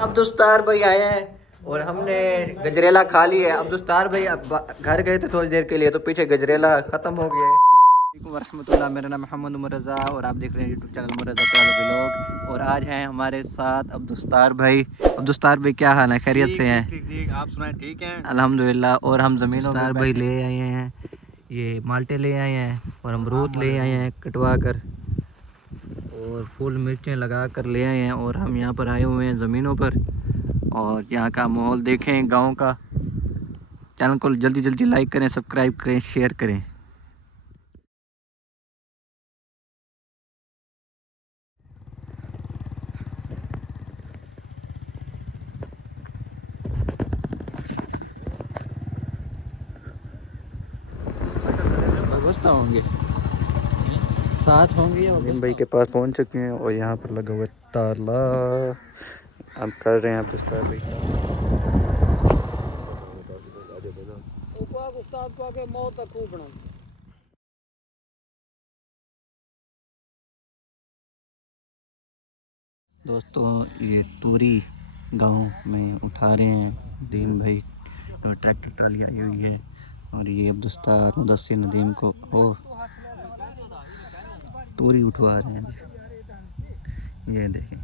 अब्दुस्तार भाई आए हैं और हमने गजरेला खा ली है। अब्दुस्तार भाई अब घर गए थे थोड़ी देर के लिए, तो पीछे गजरेला ख़त्म हो गया है। वालेकुम रहमतुल्लाह, मेरा नाम मोहम्मद उमर रज़ा और आप देख रहे हैं यूट्यूब चैनल उमर रज़ा ट्रैवल व्लॉग। और आज हैं हमारे साथ अब्दुस्तार भाई। अब्दुस्तार भाई क्या हाल है, खैरियत से हैं? ठीक, आप सुनाएं, ठीक हैं अल्हम्दुलिल्लाह। और हम ज़मीनों पर भाई ले आए हैं, ये माल्टे ले आए हैं और अमरूद ले आए हैं कटवा कर, और फूल मिर्चें लगा कर ले आए हैं। और हम यहाँ पर आए हुए हैं ज़मीनों पर और यहाँ का माहौल देखें गांव का। चैनल को जल्दी जल्दी लाइक करें, सब्सक्राइब करें, शेयर करें। होंगे साथ होंगे। अमीन भाई के पास पहुंच चुके हैं और यहाँ पर लगा हुआ ताला। हम कर रहे हैं अब्दुस्तार भाई दोस्तों, ये तूरी गांव में उठा रहे हैं दीन भाई और ट्रैक्टर ट्राली आई हुई है। और ये अब्दुस्तार मुदस्सिर नदीम को तूरी उठवा रहे हैं। ये देखें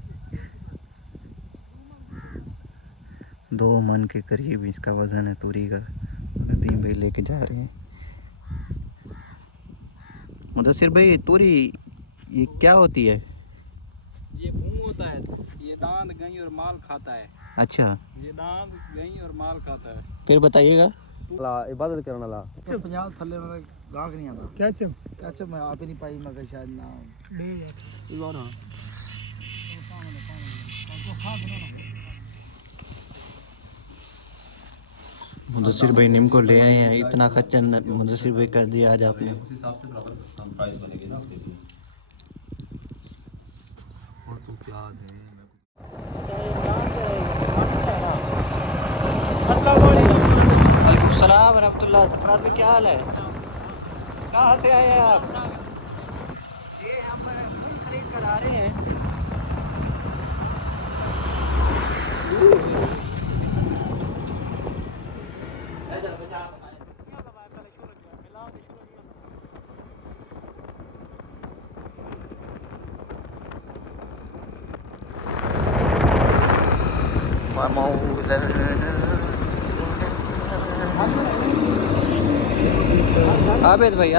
2 मन के करीब इसका वज़न है तूरी का। नदीम भाई लेके जा रहे हैं। मुदस्सिर भाई, तूरी ये क्या होती है? ये भूंग होता है, ये दांत गई और माल खाता है। अच्छा, ये दांत गई और माल खाता है। फिर बताइएगा। इबादत करने वाला पंजाब थल्ले में गाहक नहीं आता। क्या चम मैं आप ही नहीं पाई, मगर शायद ना मुदस्सिर भाई नीम को ले आए हैं। इतना खर्चा मुदस्सिर भाई कर दिया आज आपने। वालेकुम सलाम रहमतुल्लाह। सफरात में क्या हाल है? कहाँ से आए हैं आप? ये हम फूल खरीद कर आ रहे हैं। आबिद भाई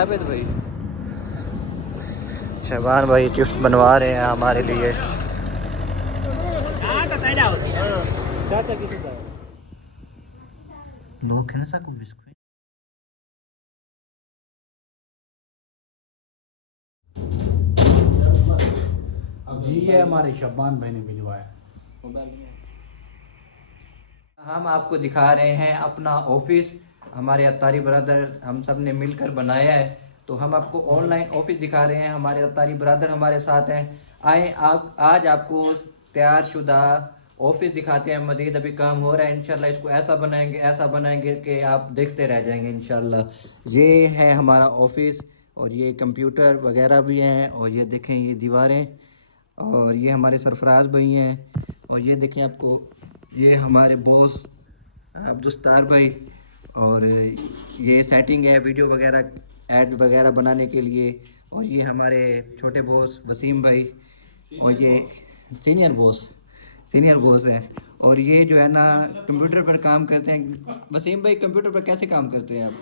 शहबान भाई चिप्स बनवा रहे हैं हमारे लिए। लोग है ना सा कुछ जी है हमारे शबान भाई ने भिजवाया। हम आपको दिखा रहे हैं अपना ऑफिस। हमारे अत्तारी ब्रदर हम सब ने मिलकर बनाया है, तो हम आपको ऑनलाइन ऑफिस दिखा रहे हैं। हमारे अत्तारी ब्रदर हमारे साथ हैं। आए आप आज आपको तैयार शुदा ऑफिस दिखाते हैं। मज़ीद अभी काम हो रहा है, इंशाल्लाह इसको ऐसा बनाएंगे कि आप देखते रह जाएंगे इंशाल्लाह। ये है हमारा ऑफिस और ये कंप्यूटर वगैरह भी हैं। और ये देखें ये दीवारें, और ये हमारे सरफराज भाई हैं। और ये देखें आपको ये हमारे बॉस अब्दुस्तार भाई। और ये सेटिंग है वीडियो वगैरह ऐड वगैरह बनाने के लिए। और ये हमारे छोटे बॉस वसीम भाई, और ये सीनियर बॉस हैं। और ये जो है ना कंप्यूटर पर काम करते हैं। वसीम भाई, कंप्यूटर पर कैसे काम करते हैं आप?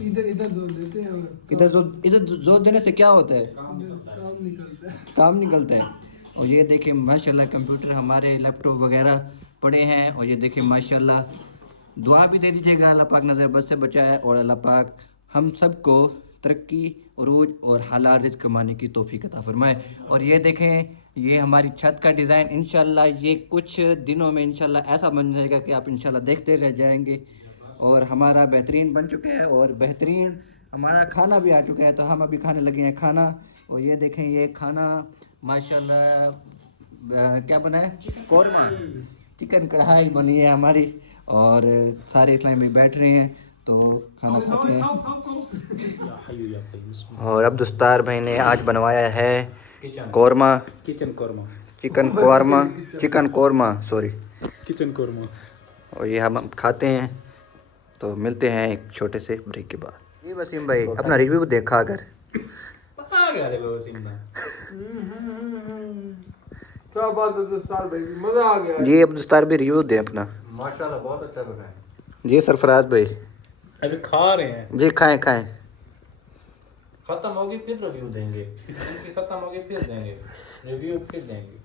इधर जोर देते हैं और इधर जोर देने से क्या होता है? काम निकलता है। और ये देखिए माशाल्लाह कंप्यूटर हमारे लैपटॉप वगैरह पड़े हैं। और ये देखिए माशाल्लाह, दुआ भी दे दीजिएगा अल्लाह पाक नज़र बद से बचाए और अल्लाह पाक हम सबको तरक्की, उरूज और हलाल रिज़्क़ कमाने की तौफीक अता फरमाए। और ये देखें ये हमारी छत का डिज़ाइन, इंशाल्लाह ये कुछ दिनों में इंशाल्लाह ऐसा बन जाएगा कि आप इंशाल्लाह देखते रह जाएंगे। और हमारा बेहतरीन बन चुका है और बेहतरीन हमारा खाना भी आ चुका है, तो हम अभी खाने लगे हैं खाना। और ये देखें ये खाना माशाल्लाह क्या बना है? कौरमा चिकन कढ़ाई बनी है हमारी। और सारे इस्लामी बैठ रहे हैं तो खाना खाते हैं। और अब्दुस्तार भाई ने आज बनवाया है korma, kitchen korma. Chicken korma sorry. Kitchen korma. और ये हम खाते हैं। तो मिलते हैं एक छोटे से ब्रेक के बाद। ये वसीम भाई अपना रिव्यू देखा कर। क्या बात है दोस्तार भाई, मजा आ गया। जी अब दोस्तार भी रिव्यू दे अपना। माशाल्लाह बहुत अच्छा बना है। जी सरफराज भाई अभी खा रहे हैं। जी खाएं खाएं। खत्म होगी फिर रिव्यू देंगे। खत्म होगी फिर देंगे रिव्यू, फिर देंगे।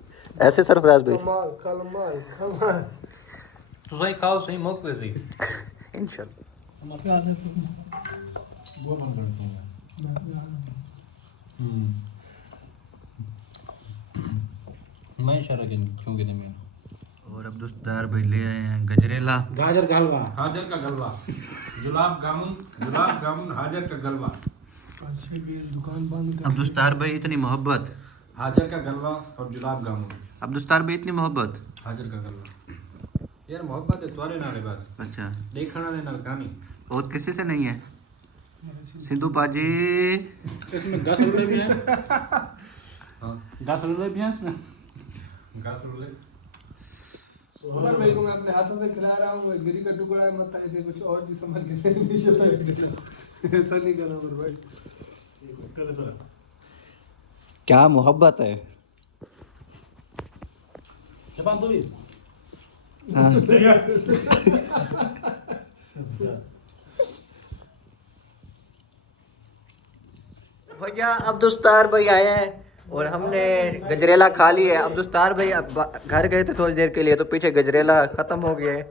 ऐसे सरफराज भाई कमाल। तो सही खाओ, सही मौके से इंशाल्लाह। मैं इशारा क्यों कहते मैं। और अब दोस्तार भाई ले आए हैं गजरेला। गाजर का हलवा, हाजर का गलवा, गुलाब जामुन हाजर का गलवा। दुकान बंद। अब दोस्तार भाई इतनी मोहब्बत। हाजर का गलवा और गुलाब जामुन। अब दोस्तार भाई इतनी मोहब्बत। हाजर का गलवा यार मोहब्बत है तुम्हारे नाले बस। अच्छा देखना देना कहानी और किसी से नहीं है। सिद्धू पाजी इसमें 10 रुपए भी हैं। हाँ 10 रुपए भी हैं इसमें। 10 रुपए उमर भाई को मैं अपने हाथों से खिला रहा हूँ, गिरी का टुकड़ा है, मत ऐसे कुछ और भी समझ के नहीं चला। ऐसा नहीं करो उमर भाई। क्या मोहब्बत है। जबान तो भी हाँ। भैया अब दोस्तार भाई आए हैं और हमने गजरेला खा लिया है। अब दोस्तार भाई अब घर गए थे थोड़ी देर के लिए, तो पीछे गजरेला ख़त्म हो गया है।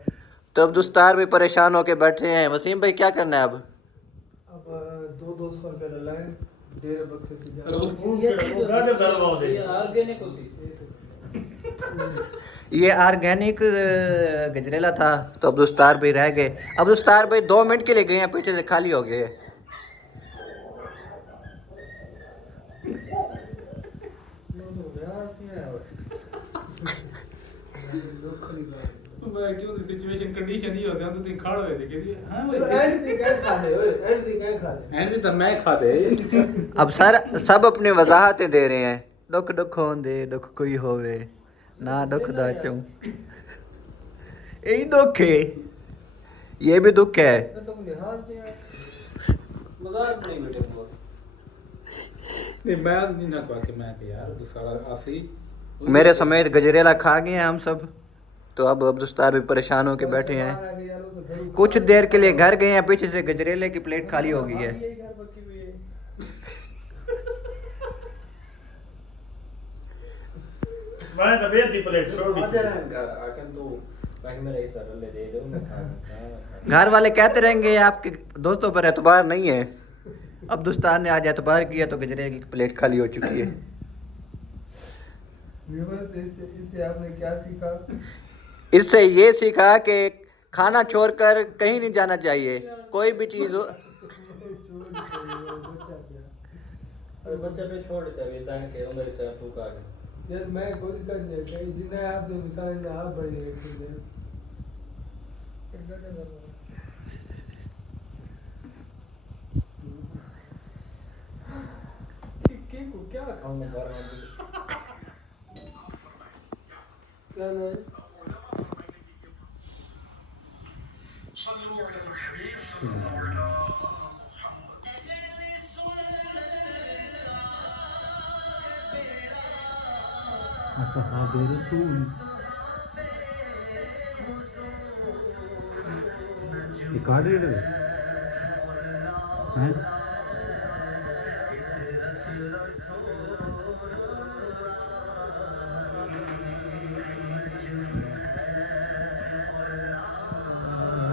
तो अब दोस्तार भाई परेशान होके बैठे हैं। वसीम भाई क्या करना है अब 200 रुपये लाए डेढ़ बक्से से ये ऑर्गेनिक गजरेला था। तो अब दोस्तार भाई रह गए। अब दोस्तार भाई 2 मिनट के लिए गए हैं, पीछे से खाली हो गए। सिचुएशन कंडीशन ही होता है तो तुम खा रहे थे कि हां ऐसे तो मैं खा दे। अब सर सब अपने वजाहतें दे रहे हैं। दुख दुख होंदे दुख कोई होवे ना दुख दा चूं, यही दुख है। ये भी दुख है। नहीं मैं नहीं ना कहा कि मैं यार तो सारा आसी मेरे समेत गजरेला खा गए हैं हम सब। तो अब दोस्तार भी परेशान होके बैठे हैं। कुछ देर के लिए घर गए हैं, पीछे से गजरेले की प्लेट खाली हो गई है। मैं तो बेटी प्लेट छोड़ दी। घर वाले कहते रहेंगे आपके दोस्तों पर एतबार नहीं है। अब दोस्तार ने आज एतबार किया तो गजरेले की प्लेट खाली हो चुकी है। इससे आपने क्या सीखा? इससे ये सीखा कि खाना छोड़कर कहीं नहीं जाना चाहिए, कोई भी चीज़ हो। बच्चा पे छोड़ देता है ताकि के उधर से तू का यार मैं कोशिश कर रहा कहीं जिन्हें आप जो मिसाल में आप बड़ी है के को क्या खाऊंगा घर में क्या ना असहाबे रसूल ये कार्ड रीडर है हैं।